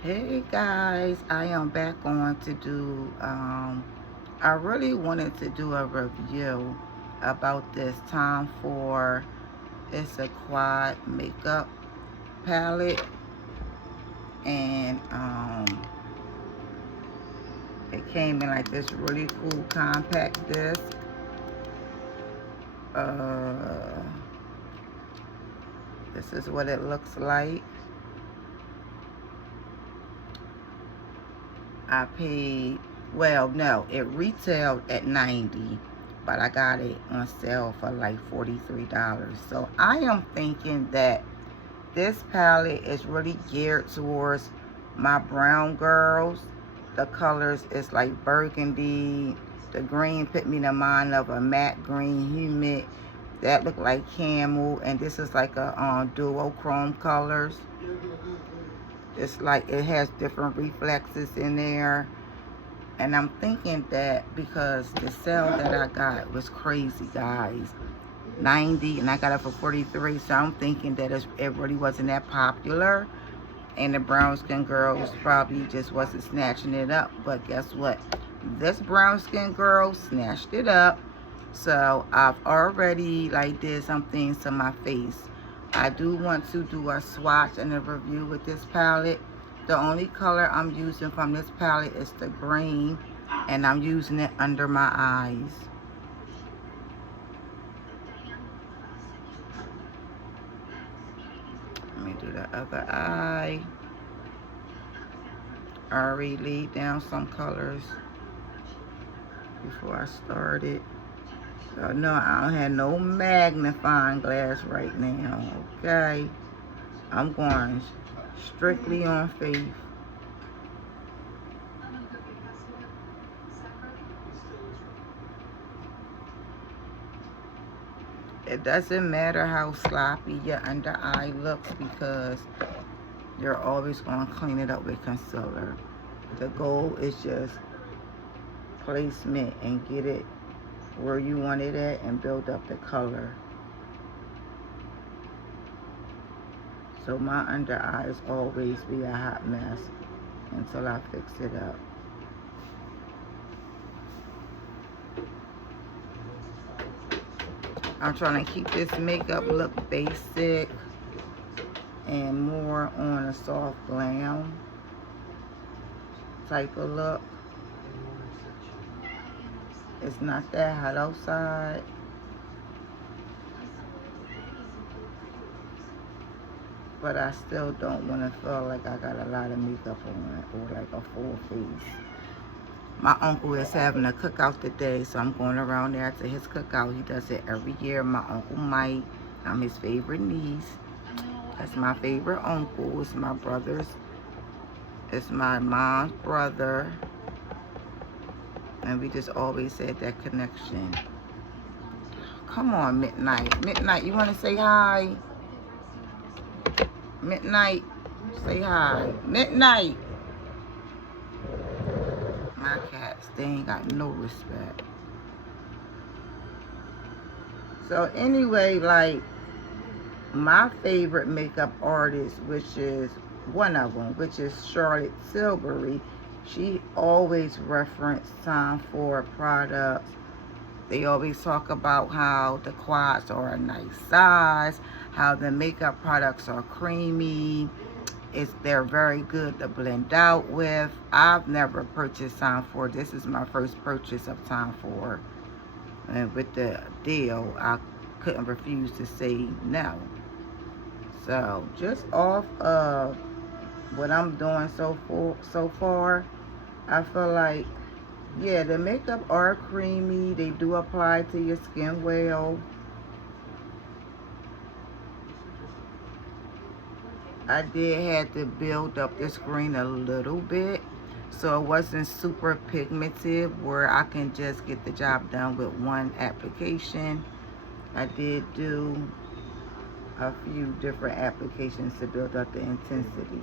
Hey guys, I am back on to do, I really wanted to do a review about this Time for, it's a quad makeup palette, and it came in like this really cool compact disc. Uh, this is what it looks like. I paid, well, no, it retailed at 90, but I got it on sale for like $43. So I am thinking that this palette is really geared towards my brown girls. The colors is like burgundy. The green put me in mind of a matte green humid. That looked like camel, and this is like a duochrome colors. It's like it has different reflexes in there. And I'm thinking that because the sale that I got was crazy, guys. 90 and I got it for 43, so I'm thinking that it really wasn't that popular, and the brown skin girls probably just wasn't snatching it up. But guess what? This brown skin girl snatched it up. So I've already like did some things to my face. I do want to do a swatch and a review with this palette. The only color I'm using from this palette is the green, and I'm using it under my eyes. Let me do the other eye. I already laid down some colors before I started. So no, I don't have no magnifying glass right now, okay? I'm going strictly on faith. It doesn't matter how sloppy your under eye looks because you're always going to clean it up with concealer. The goal is just placement and get it where you want it at and build up the color. So my under eyes always be a hot mess until I fix it up. I'm trying to keep this makeup look basic and more on a soft glam type of look. It's not that hot outside. But I still don't want to feel like I got a lot of makeup on or like a full face. My uncle is having a cookout today, so I'm going around there to his cookout. He does it every year. My Uncle Mike, I'm his favorite niece. That's my favorite uncle. It's my brother's. It's my mom's brother. And we just always had that connection. Come on, Midnight. Midnight, you want to say hi? Midnight, say hi. Midnight. My cats, they ain't got no respect. So anyway, like my favorite makeup artist, which is one of them, which is Charlotte Tilbury, she always referenced Time for products. They always talk about how the quads are a nice size, how the makeup products are creamy. They're very good to blend out with. I've never purchased Time for. This is my first purchase of Time for. And with the deal, I couldn't refuse to say no. So just off of what I'm doing so far, I feel like, yeah, the makeup are creamy. They do apply to your skin well. I did have to build up the screen a little bit so it wasn't super pigmented where I can just get the job done with one application. I did do a few different applications to build up the intensity.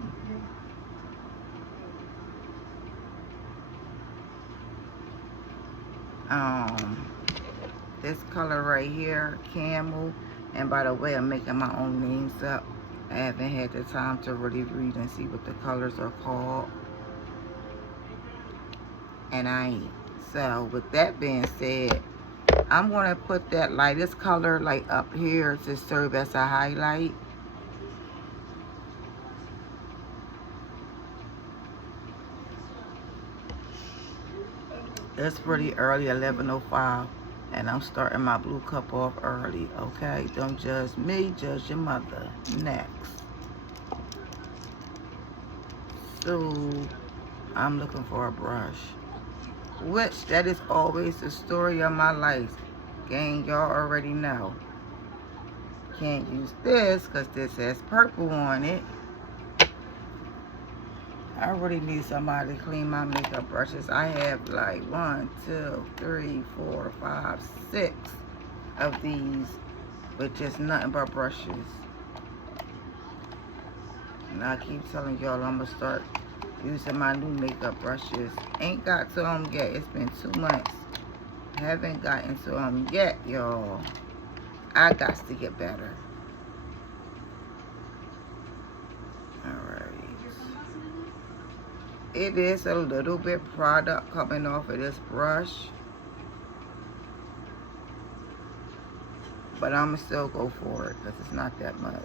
This color right here, camel, and by the way, I'm making my own names up. I haven't had the time to really read and see what the colors are called. And I ain't. So with that being said, I'm going to put that lightest color like up here to serve as a highlight. It's pretty early, 11:05, and I'm starting my blue cup off early, okay? Don't judge me, judge your mother. Next. So, I'm looking for a brush, which that is always the story of my life. Gang, y'all already know. Can't use this because this has purple on it. I really need somebody to clean my makeup brushes. I have like 1, 2, 3, 4, 5, 6 of these with just nothing but brushes. And I keep telling y'all I'm going to start using my new makeup brushes. Ain't got to them yet. It's been 2 months. Haven't gotten to them yet, y'all. I got to get better. Alright. It is a little bit product coming off of this brush, but I'm going to still go for it because it's not that much.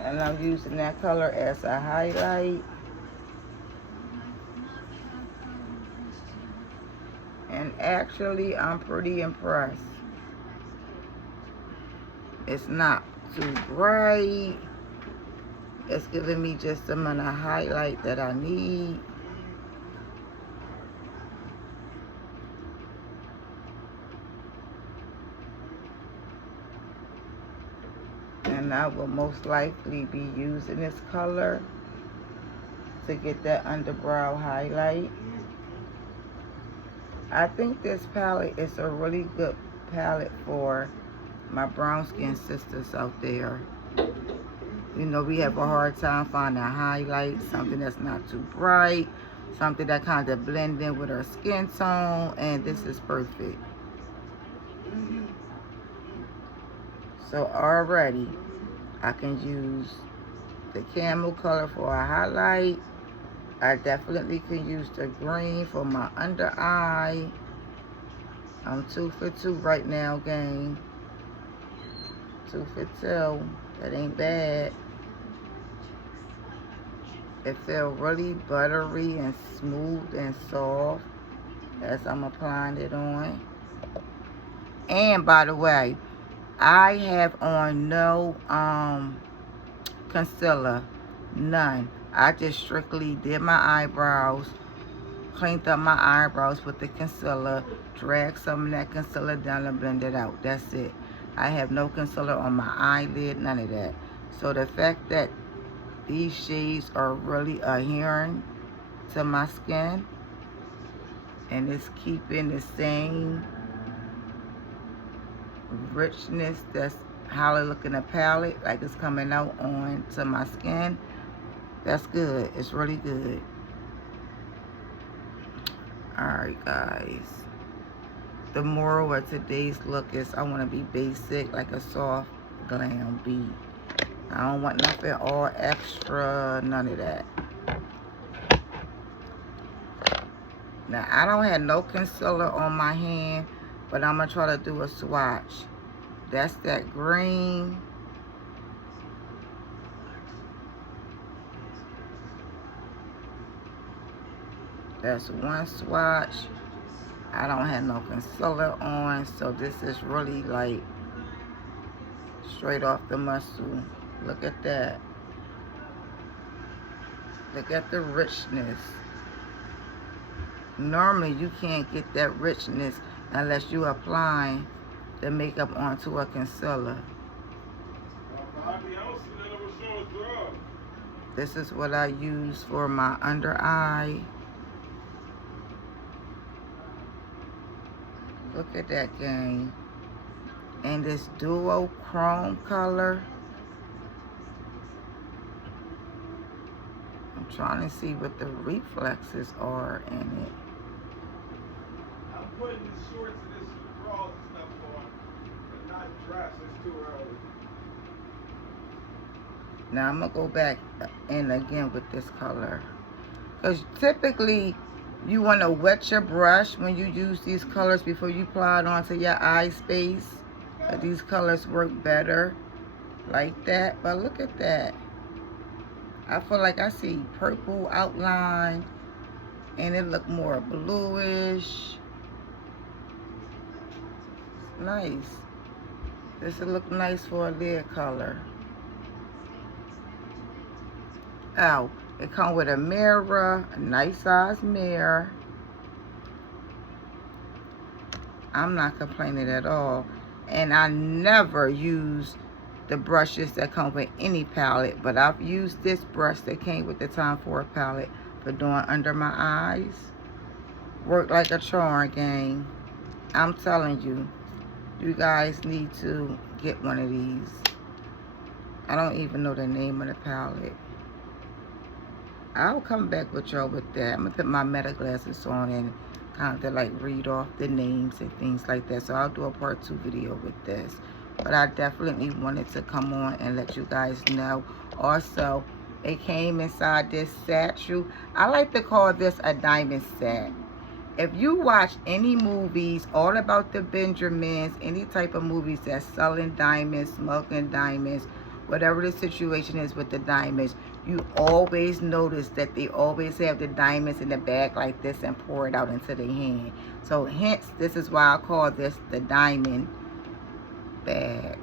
And I'm using that color as a highlight. And actually, I'm pretty impressed. It's not too bright. It's giving me just the amount of highlight that I need. And I will most likely be using this color to get that underbrow highlight. I think this palette is a really good palette for my brown skin sisters out there. You know, we have a hard time finding a highlight, something that's not too bright, something that kind of blend in with our skin tone, and this is perfect. So already, I can use the camel color for a highlight. I definitely can use the green for my under eye. I'm 2 for 2 right now, gang. 2 for 2. That ain't bad. It feels really buttery and smooth and soft as I'm applying it on. And by the way, I have on no concealer. None. I just strictly did my eyebrows, cleaned up my eyebrows with the concealer, dragged some of that concealer down and blended it out. That's it. I have no concealer on my eyelid, none of that. So the fact that these shades are really adhering to my skin and it's keeping the same richness that's how I look in the palette, like it's coming out on to my skin, that's good. It's really good. Alright guys, the moral of today's look is I want to be basic, like a soft glam beat. I don't want nothing all extra, none of that. Now I don't have no concealer on my hand, but I'm going to try to do a swatch. That's that green. That's one swatch. I don't have no concealer on, so this is really like straight off the muscle. Look at that. Look at the richness. Normally you can't get that richness unless you apply the makeup onto a concealer. This is what I use for my under eye. Look at that, gang. And this duo chrome color. I'm trying to see what the reflexes are in it. putting the shorts and this bras and stuff on, but not dress. It's too early. Now I'm going to go back in again with this color. Because typically, you want to wet your brush when you use these colors before you apply it onto your eye space. These colors work better like that. But look at that. I feel like I see purple outline. And it look more bluish. Nice. This will look nice for a lid color. Oh, it comes with a mirror, a nice size mirror. I'm not complaining at all. And I never use the brushes that come with any palette, but I've used this brush that came with the Tom Ford palette for doing under my eyes. Worked like a charm, gang. I'm telling you, you guys need to get one of these. I don't even know the name of the palette. I'll come back with y'all with that. I'm gonna put my meta glasses on and kind of like read off the names and things like that. So I'll do a part 2 video with this. But I definitely wanted to come on and let you guys know. Also, it came inside this satchel. I like to call this a diamond set. If you watch any movies all about the Benjamins, any type of movies that's selling diamonds, smoking diamonds, whatever the situation is with the diamonds, you always notice that they always have the diamonds in the bag like this and pour it out into their hand. So hence, this is why I call this the diamond bag.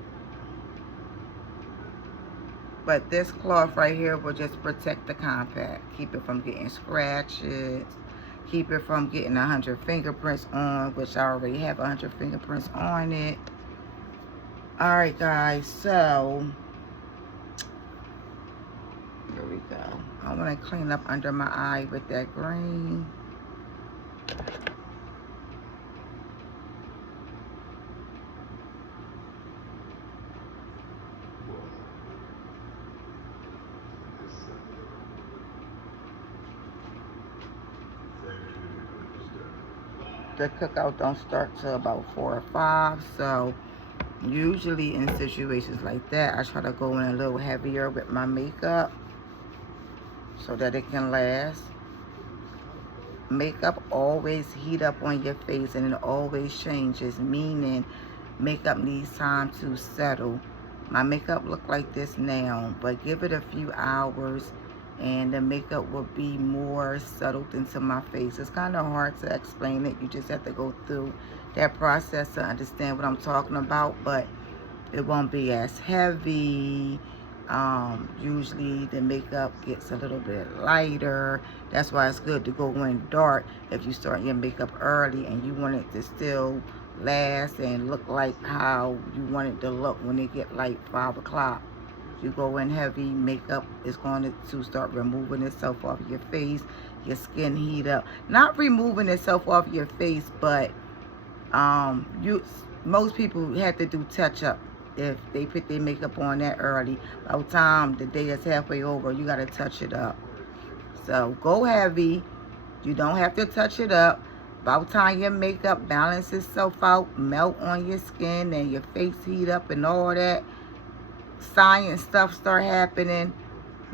But this cloth right here will just protect the compact. Keep it from getting scratches. Keep it from getting 100 fingerprints on, which I already have 100 fingerprints on it. Alright guys, so here we go. I want to clean up under my eye with that green. The cookout don't start till about 4 or 5, so usually in situations like that, I try to go in a little heavier with my makeup so that it can last. Makeup always heat up on your face and it always changes, meaning makeup needs time to settle. My makeup look like this now, but give it a few hours and the makeup will be more settled into my face. It's kind of hard to explain it. You just have to go through that process to understand what I'm talking about, but it won't be as heavy. Usually the makeup gets a little bit lighter. That's why it's good to go in dark if you start your makeup early and you want it to still last and look like how you want it to look when it get like 5 o'clock. You go in heavy, makeup is going to start removing itself off your face. Your skin heat up. Not removing itself off your face, but most people have to do touch up. If they put their makeup on that early, by the time the day is halfway over, you got to touch it up. So go heavy. You don't have to touch it up. By the time your makeup balances itself out, melt on your skin and your face heat up and all that science stuff start happening,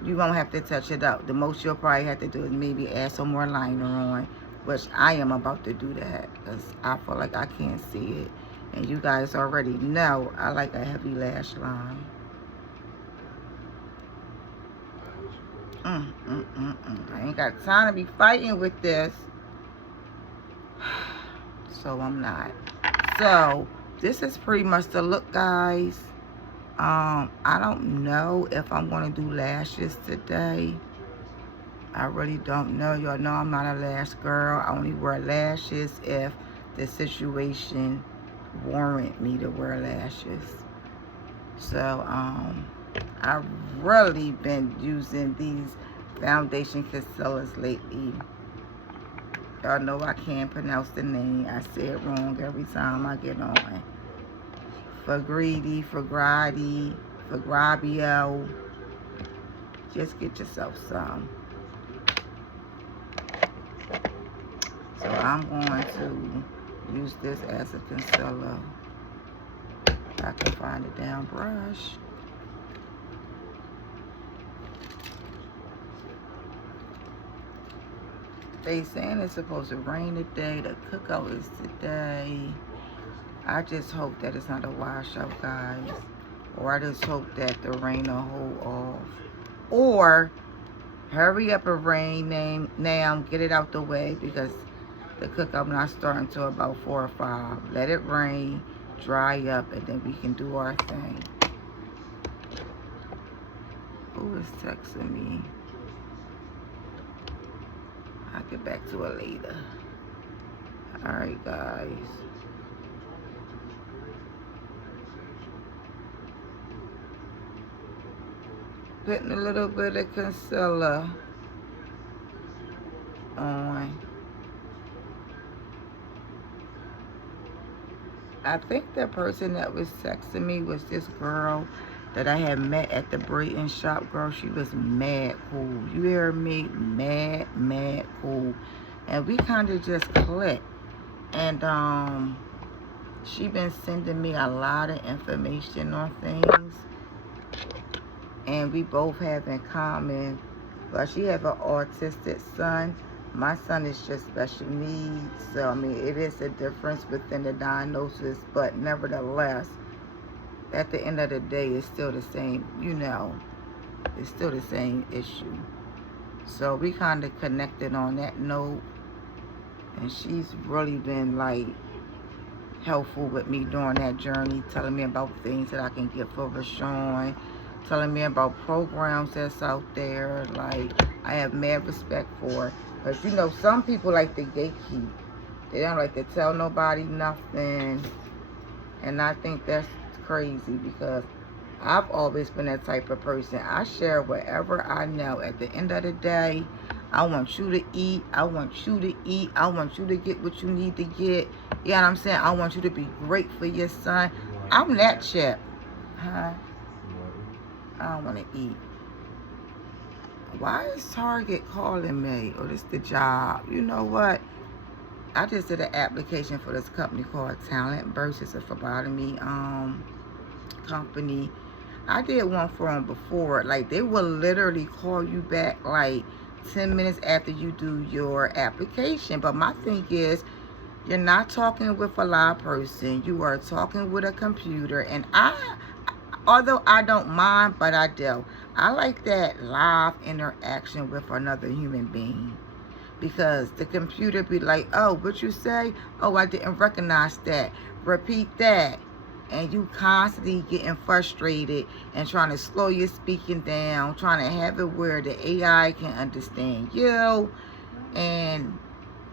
you won't have to touch it up. The most you'll probably have to do is maybe add some more liner on, which I am about to do that because I feel like I can't see it. And you guys already know I like a heavy lash line. I ain't got time to be fighting with this. So I'm not. So this is pretty much the look, guys. I don't know if I'm going to do lashes today. I really don't know. Y'all know I'm not a lash girl. I only wear lashes if the situation warrant me to wear lashes. So I've really been using these foundation concealers lately. Y'all know I can't pronounce the name. I say it wrong every time I get on. Fagredi, Fagradi, Fagrabio. Just get yourself some. So I'm going to use this as a concealer. I can find a damn brush. They saying it's supposed to rain today. The cookout is today. I just hope that it's not a washout, guys. Or I just hope that the rain will hold off. Or hurry up and rain now. Get it out the way because the cookout not starting until about 4 or 5. Let it rain, dry up, and then we can do our thing. Who is texting me? I'll get back to it later. Alright, guys. Putting a little bit of concealer on. I think the person that was texting me was this girl that I had met at the Brayton shop. Girl, she was mad cool. You hear me? Mad cool. And we kind of just clicked. And she been sending me a lot of information on things. And we both have in common. But she have an autistic son. My son is just special needs. So, I mean, it is a difference within the diagnosis. But nevertheless, at the end of the day, it's still the same, you know. It's still the same issue. So, we kind of connected on that note. And she's really been, like, helpful with me during that journey. Telling me about things that I can get for Rashawn. Telling me about programs that's out there. Like, I have mad respect for her. But, you know, some people like to gatekeep. They don't like to tell nobody nothing. And I think that's crazy because I've always been that type of person. I share whatever I know. At the end of the day, I want you to eat. I want you to eat. I want you to get what you need to get. You know what I'm saying? I want you to be great for your son. I'm that chick. Huh? I don't want to eat. Why is Target calling me? Or this the job? You know what? I just did an application for this company called Talent Burst. It's a phlebotomy company. I did one for them before. Like, they will literally call you back like 10 minutes after you do your application. But my thing is, you're not talking with a live person. You are talking with a computer. And although I don't mind, but I do. I like that live interaction with another human being. Because the computer be like, oh, what you say? Oh, I didn't recognize that. Repeat that. And you constantly getting frustrated and trying to slow your speaking down, trying to have it where the AI can understand you. And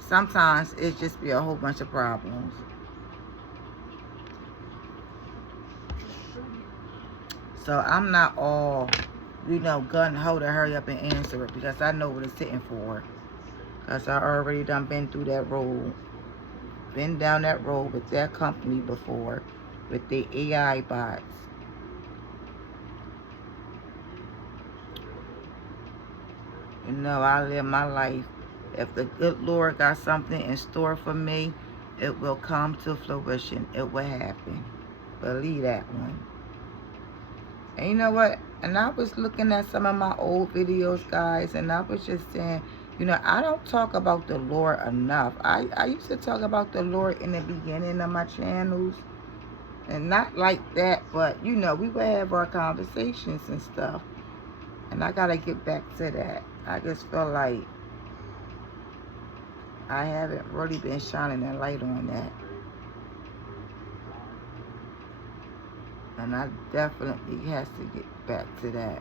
sometimes it just be a whole bunch of problems. So I'm not all, you know, gun-ho to hurry up and answer it because I know what it's sitting for. Because I already done been through that road. Been down that road with that company before. With the AI bots. You know, I live my life. If the good Lord got something in store for me, it will come to fruition. It will happen. Believe that one. And you know what? And I was looking at some of my old videos, guys, and I was just saying, you know, I don't talk about the Lord enough. I used to talk about the Lord in the beginning of my channels. And not like that, but, you know, we would have our conversations and stuff. And I got to get back to that. I just feel like I haven't really been shining a light on that. And I definitely has to get back to that.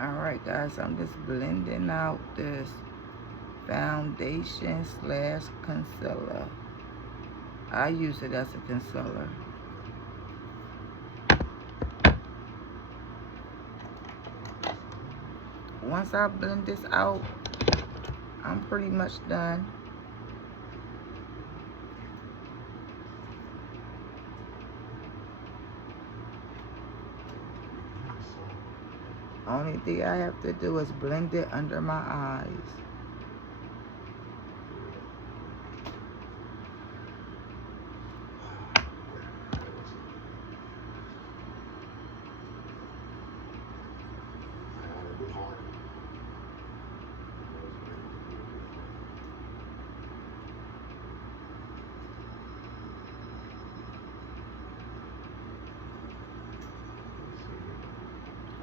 Alright, guys, I'm just blending out this foundation / concealer. I use it as a concealer. Once I blend this out, I'm pretty much done. Only thing I have to do is blend it under my eyes.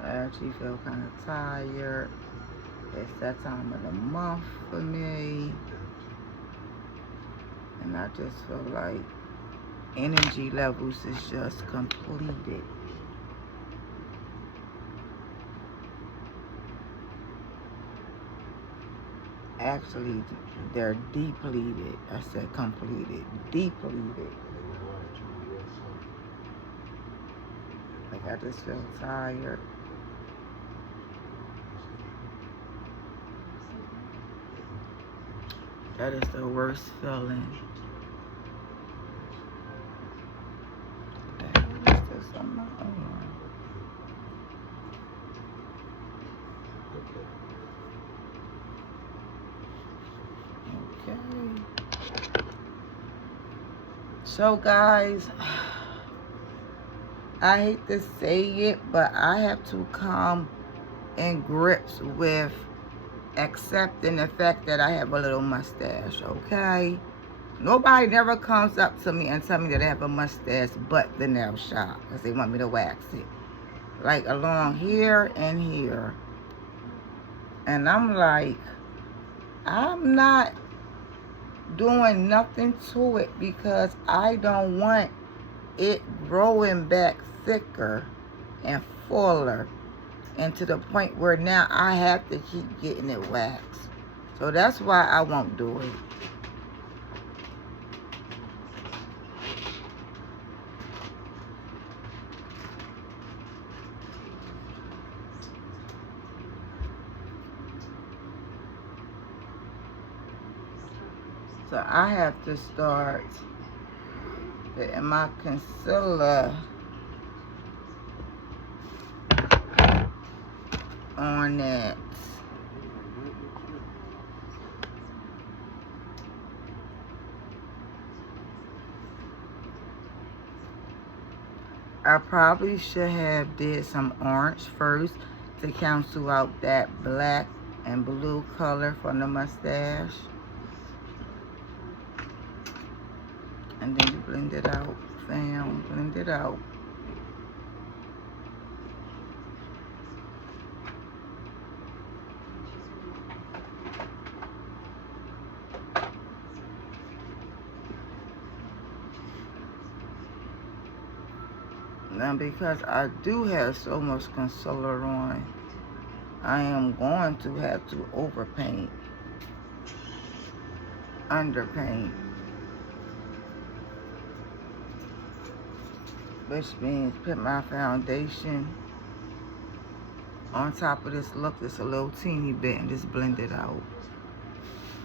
I actually feel kind of tired. It's that time of the month for me. And I just feel like energy levels is just completed. Actually, they're depleted. I said completed. Depleted. Like, I just feel tired. That is the worst feeling. What the hell is this on my arm? Okay. So, guys, I hate to say it, but I have to come in grips with accepting the fact that I have a little mustache, okay? Nobody never comes up to me and tell me that I have a mustache but the nail shop because they want me to wax it. Like along here and here. And I'm like, I'm not doing nothing to it because I don't want it growing back thicker and fuller, and to the point where now I have to keep getting it waxed. So that's why I won't do it. So I have to start putting my concealer on it. I probably should have did some orange first to cancel out that black and blue color from the mustache. And then you blend it out, fam. Blend it out. Now, because I do have so much concealer on, I am going to have to overpaint, underpaint, which means put my foundation on top of this look just a little teeny bit and just blend it out.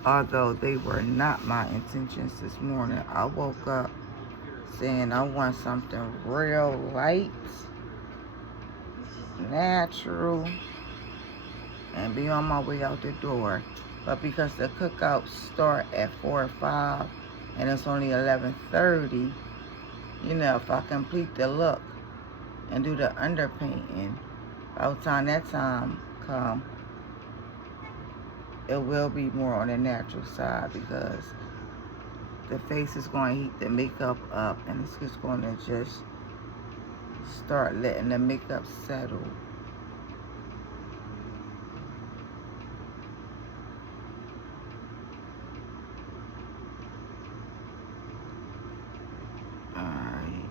Although they were not my intentions this morning. I woke up saying I want something real light, natural, and be on my way out the door. But because the cookouts start at 4 or 5 and it's only 11:30, you know, if I complete the look and do the underpainting, by the time that time come, it will be more on the natural side because the face is going to heat the makeup up and it's just going to just start letting the makeup settle. Alright.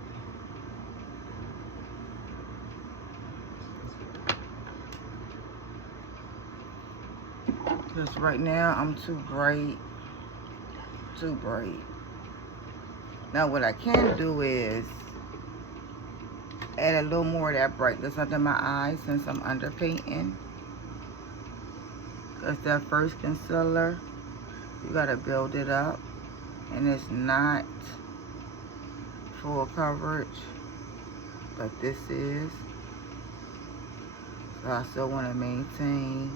Because right now I'm too bright. Too bright. Now what I can do is add a little more of that brightness under my eyes since I'm underpainting. Because that first concealer, you gotta build it up. And it's not full coverage, but this is. So I still want to maintain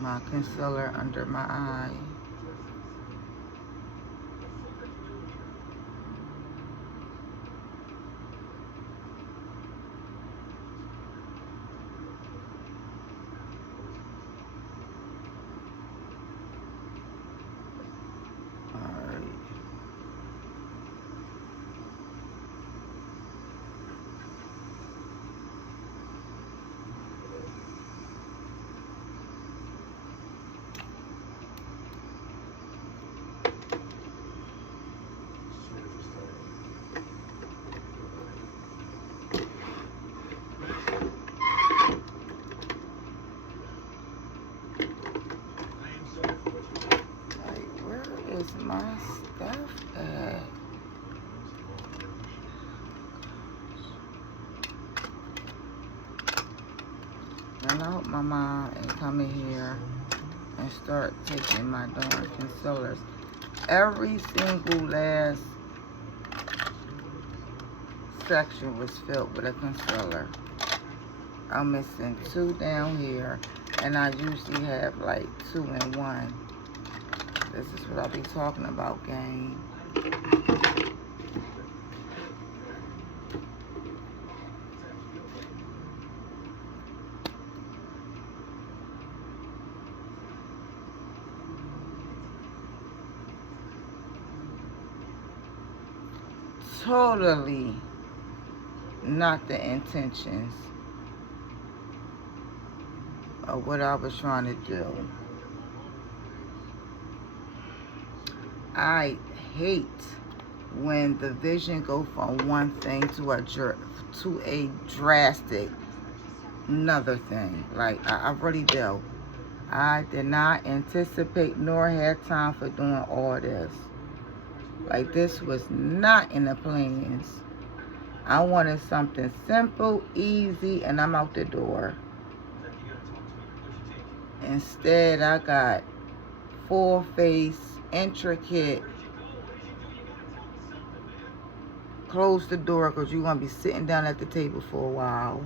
my concealer under my eye. Alright. Like, where is my stuff at? And I hope my mom ain't coming here and start taking my darn concealers. Every single last section was filled with a concealer. I'm missing 2 down here, and I usually have like 2 in 1. This is what I'll be talking about, gang. Totally not the intentions of what I was trying to do. I hate when the vision go from one thing to a drastic another thing. Like, I really do. I did not anticipate nor had time for doing all this. Like, this was not in the plans. I wanted something simple, easy, and I'm out the door. Instead, I got full face, intricate. Close the door because you're going to be sitting down at the table for a while.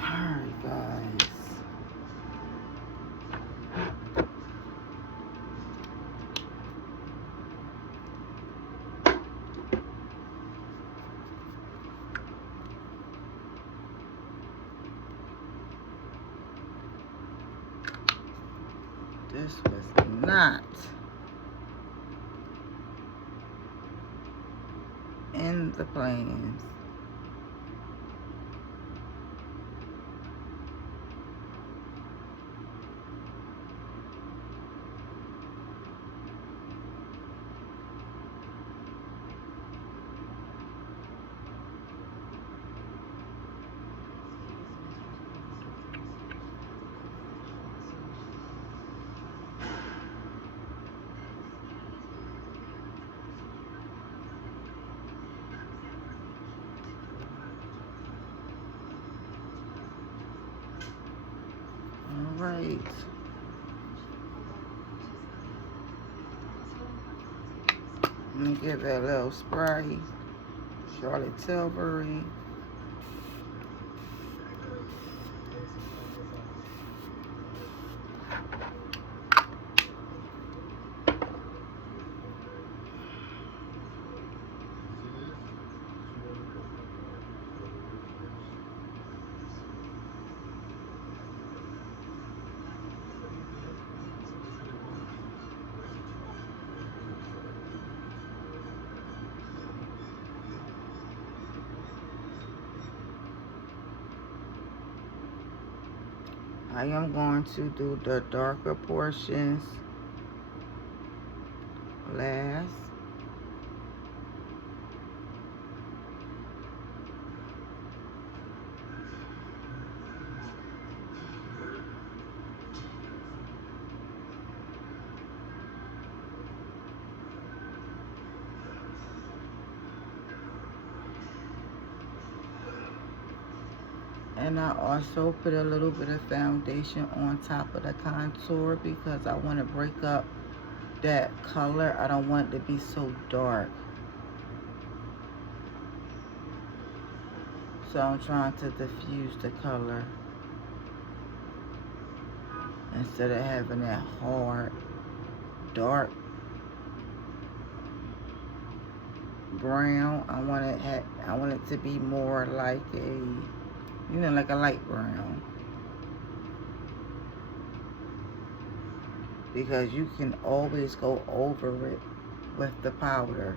Alright, guys. This was not in the plans. All right. Let me give it a little spray. Charlotte Tilbury. I am going to do the darker portions last. And I also put a little bit of foundation on top of the contour because I want to break up that color. I don't want it to be so dark. So I'm trying to diffuse the color instead of having that hard, dark brown. I want it to be more like like a light brown. Because you can always go over it with the powder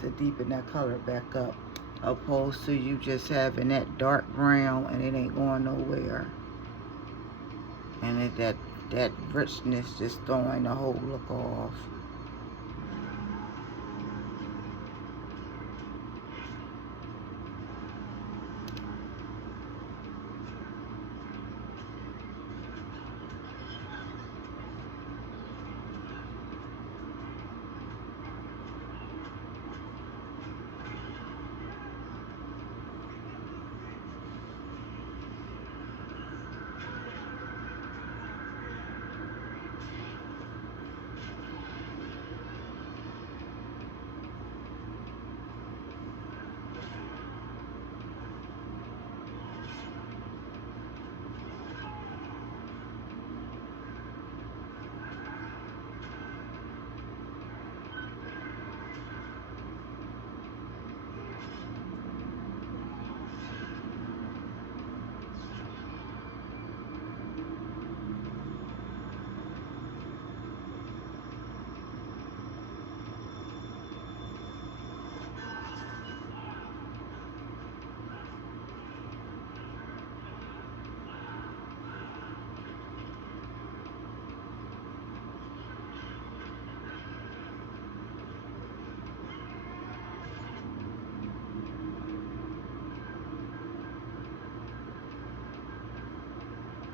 to deepen that color back up, opposed to you just having that dark brown and it ain't going nowhere, and that richness just throwing the whole look off.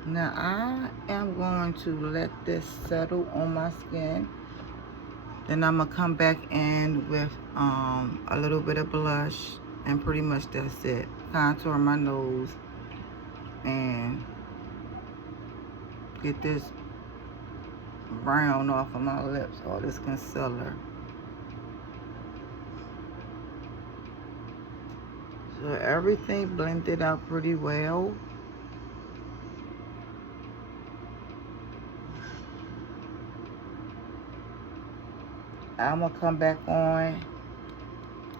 Now I am going to let this settle on my skin. Then I'm gonna come back in with a little bit of blush, and pretty much that's it. Contour my nose and get this brown off of my lips, all this concealer. So everything blended out pretty well. I'm gonna come back on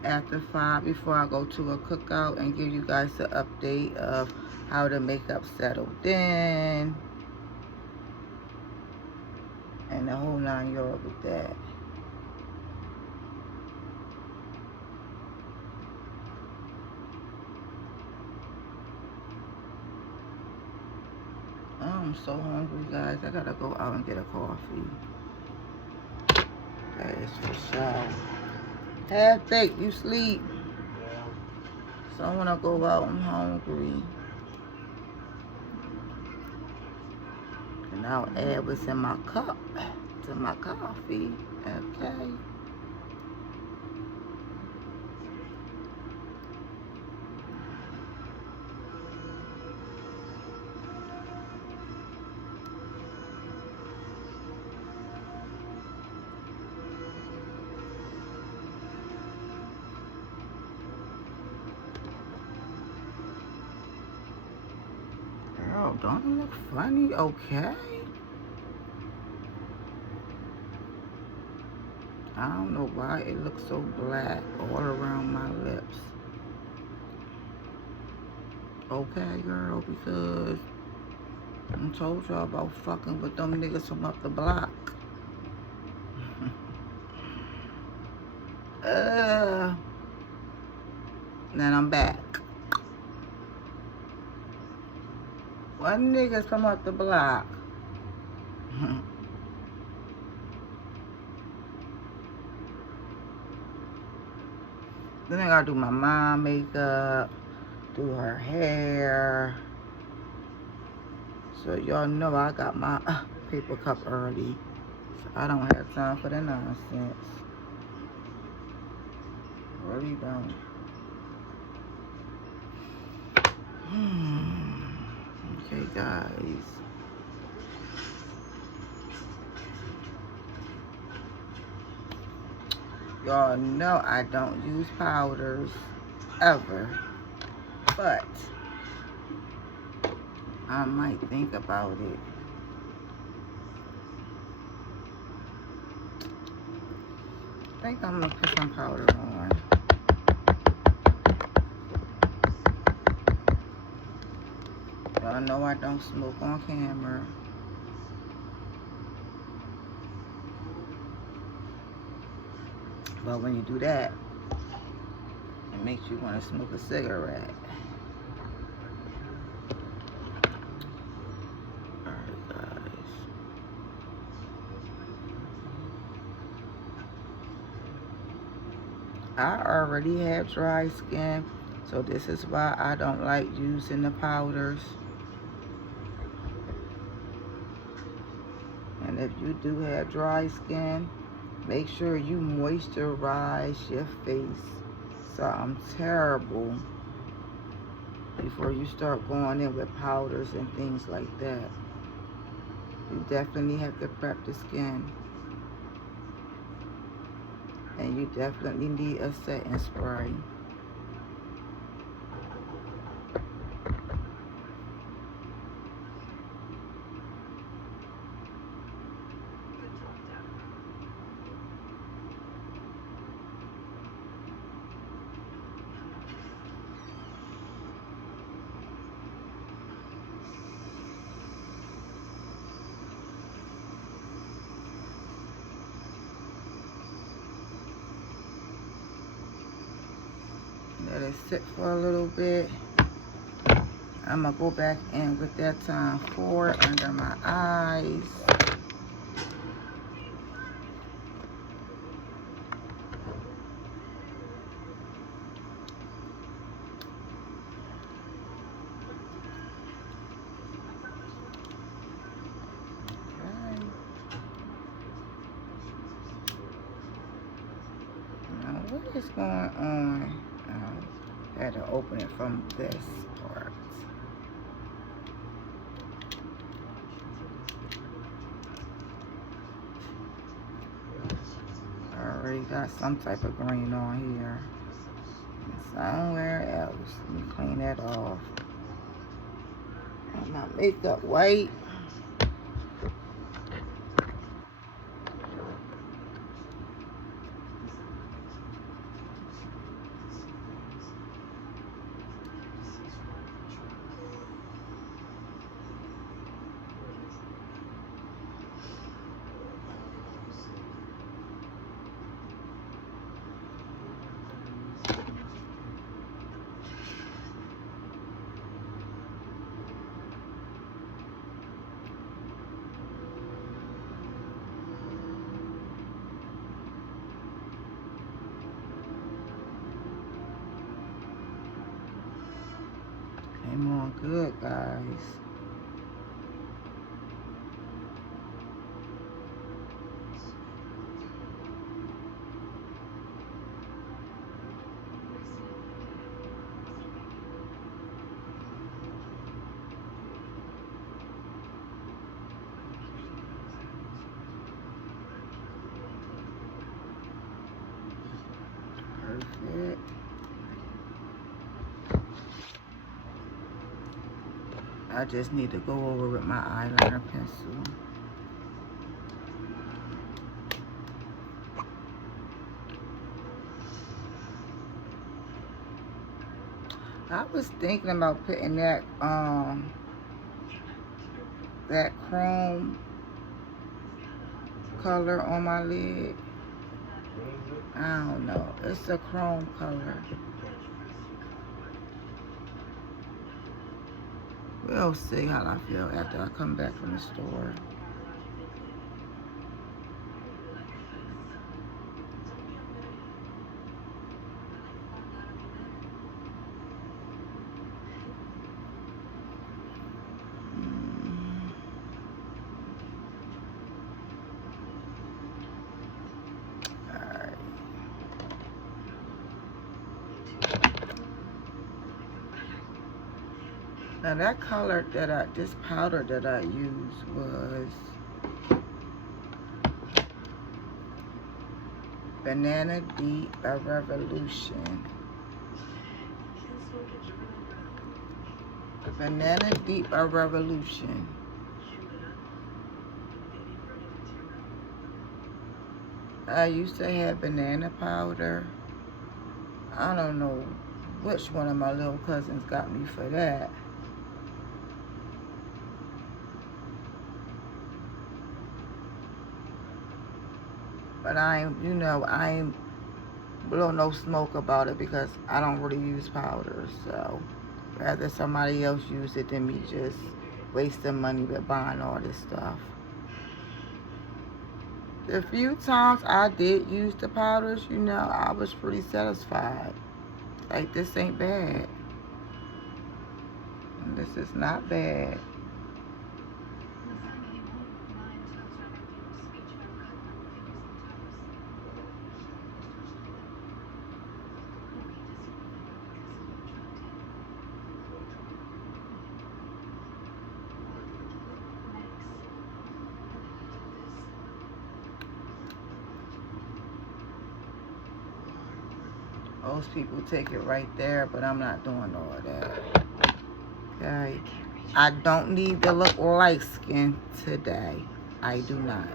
after 5 before I go to a cookout and give you guys an update of how the makeup settled in. and the whole 9 yards with that. I'm so hungry, guys. I gotta go out and get a coffee. That is for sure. Half baked, you sleep. So I wanna go out. I'm hungry. And I'll add what's in my cup to my coffee. Okay. Girl, don't it look funny? Okay. I don't know why it looks so black all around my lips. Okay, girl, because I told y'all about fucking with them niggas from up the block. Then I'm back. What niggas from up the block? Then I gotta do my mom makeup, do her hair. So y'all know I got my paper cup early. So I don't have time for the nonsense. Really don't. Okay, guys. Y'all know I don't use powders ever, but I might think about it. I think I'm gonna put some powder on. Y'all know I don't smoke on camera. But when you do that, it makes you want to smoke a cigarette. Alright, guys. I already have dry skin, so this is why I don't like using the powders. And if you do have dry skin, make sure you moisturize your face something terrible before you start going in with powders and things like that. You definitely have to prep the skin. And you definitely need a setting spray. Let it sit for a little bit. I'm gonna go back in with that time 4 under my eyes. Okay. Now what is going on? I had to open it from this part. I already got some type of green on here. Somewhere else. Let me clean that off. And my makeup white. Came on good, guys. Perfect. I just need to go over with my eyeliner pencil. I was thinking about putting that chrome color on my lid. I don't know. It's a chrome color. We'll see how I feel after I come back from the store. Now that color this powder that I used was Banana Deep by Revolution. Banana Deep by Revolution. I used to have banana powder. I don't know which one of my little cousins got me for that. But I ain't blow no smoke about it because I don't really use powder. So rather somebody else use it than me just wasting money with buying all this stuff. The few times I did use the powders, I was pretty satisfied. Like, this ain't bad. This is not bad. Most people take it right there, but I'm not doing all of that. Okay. I don't need to look light skinned today. I do not.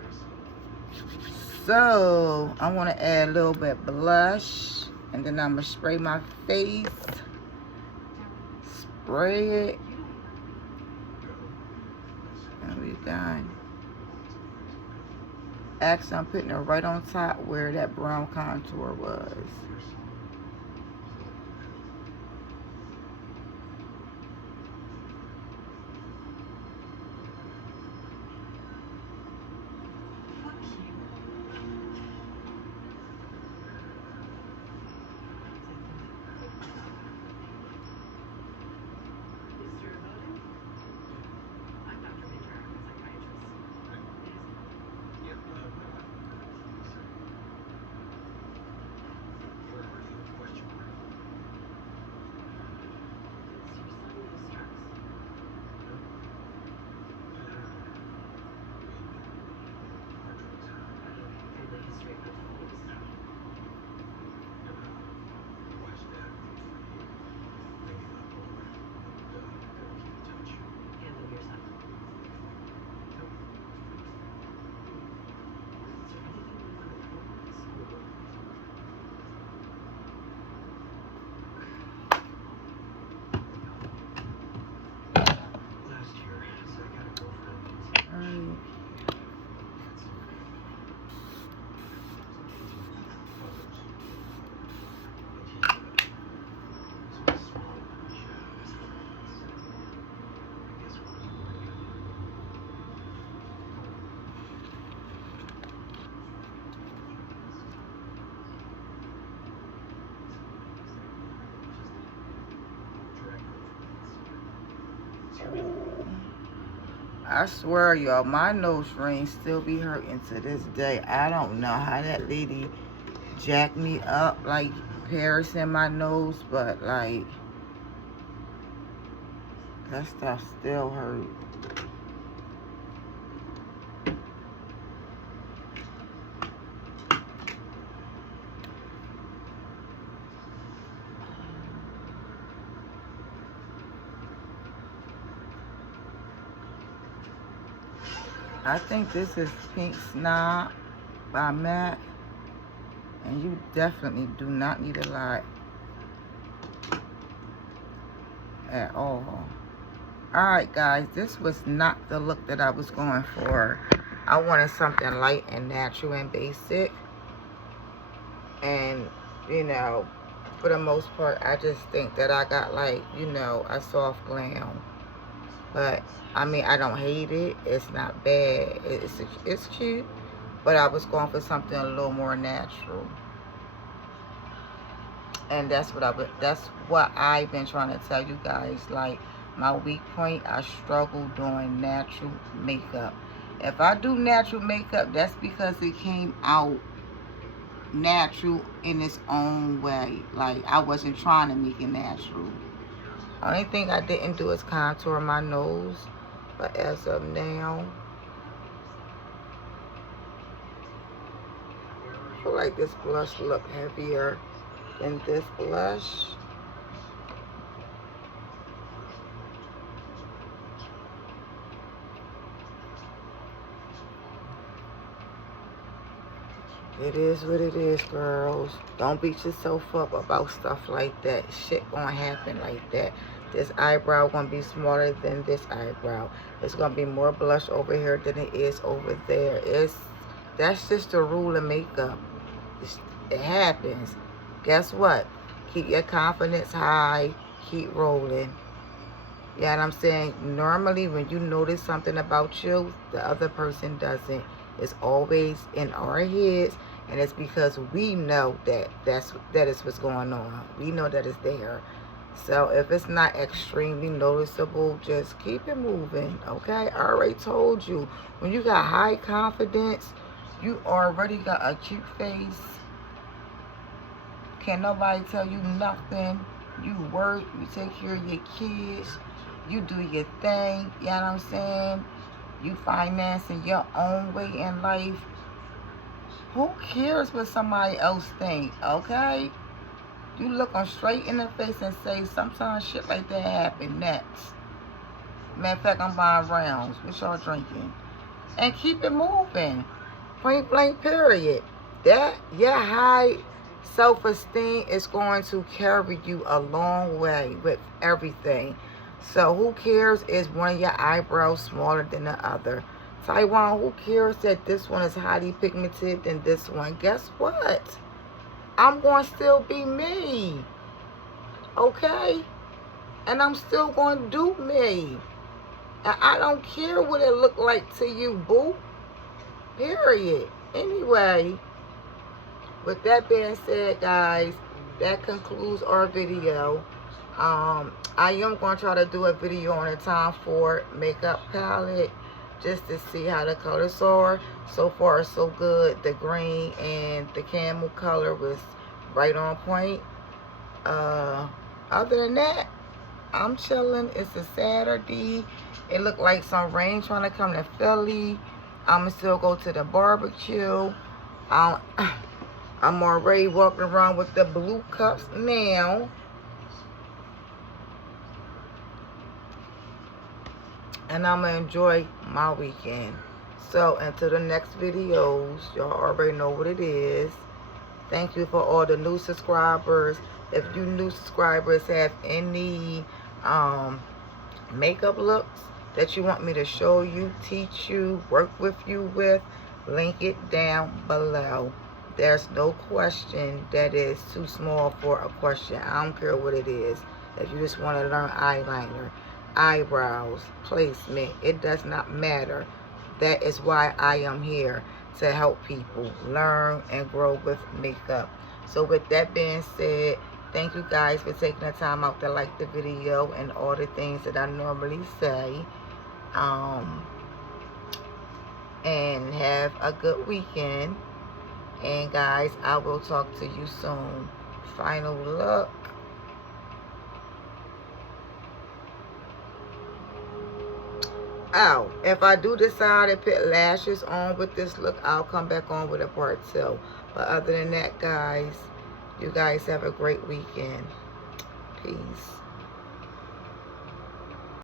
So I want to add a little bit blush, and then I'm gonna spray my face. Spray it, and we're done. Actually, I'm putting it right on top where that brown contour was. I swear, y'all, my nose ring still be hurting to this day. I don't know how that lady jacked me up, like, Paris in my nose, but, like, that stuff still hurt. I think this is Pink Snob by MAC. And you definitely do not need a lot at all. Alright, guys. This was not the look that I was going for. I wanted something light and natural and basic. And, you know, for the most part, I just think that I got, like, you know, a soft glam. But, I mean, I don't hate it. It's not bad. It's cute. But I was going for something a little more natural. And that's what I've been trying to tell you guys. Like, my weak point, I struggle doing natural makeup. If I do natural makeup, that's because it came out natural in its own way. Like, I wasn't trying to make it natural. Only thing I didn't do is contour my nose. But as of now, I feel like this blush look heavier than this blush. It is what it is, girls. Don't beat yourself up about stuff like that. Shit gonna happen like that. This eyebrow gonna be smaller than this eyebrow. It's gonna be more blush over here than it is over there. That's just the rule of makeup. It happens. Guess what? Keep your confidence high. Keep rolling. You know what I'm saying? Normally, when you notice something about you, the other person doesn't. It's always in our heads, and it's because we know that is what's going on. We know that it's there. So if it's not extremely noticeable, just keep it moving, okay? I already told you, when you got high confidence, you already got a cute face. Can't nobody tell you nothing. You work, you take care of your kids, you do your thing, you know what I'm saying? You financing your own way in life. Who cares what somebody else think, okay? You look them straight in the face and say, sometimes shit like that happen next. Matter of fact, I'm buying rounds. What y'all drinking? And keep it moving. Point blank period. That, your high self-esteem is going to carry you a long way with everything. So who cares is one of your eyebrows smaller than the other? Taiwan, who cares that this one is highly pigmented than this one? Guess what? I'm going to still be me. Okay? And I'm still going to do me. And I don't care what it look like to you, boo. Period. Anyway, with that being said, guys, that concludes our video. I am going to try to do a video on a Tom Ford makeup palette just to see how the colors are. So far, so good. The green and the camel color was right on point. Other than that, I'm chilling. It's a Saturday. It looked like some rain trying to come to Philly. I'm going to still go to the barbecue. I'm already walking around with the blue cups now. And I'm going to enjoy my weekend. So, until the next videos, y'all already know what it is. Thank you for all the new subscribers. If you new subscribers have any makeup looks that you want me to show you, teach you, work with you with, link it down below. There's no question that is too small for a question. I don't care what it is. If you just want to learn eyeliner, eyebrows, placement, it does not matter. That is why I am here, to help people learn and grow with makeup. So with that being said, Thank you guys for taking the time out to like the video and all the things that I normally say. And have a good weekend. And guys, I will talk to you soon. Final look. Oh, if I do decide to put lashes on with this look, I'll come back on with a part 2. But other than that, guys, you guys have a great weekend. Peace.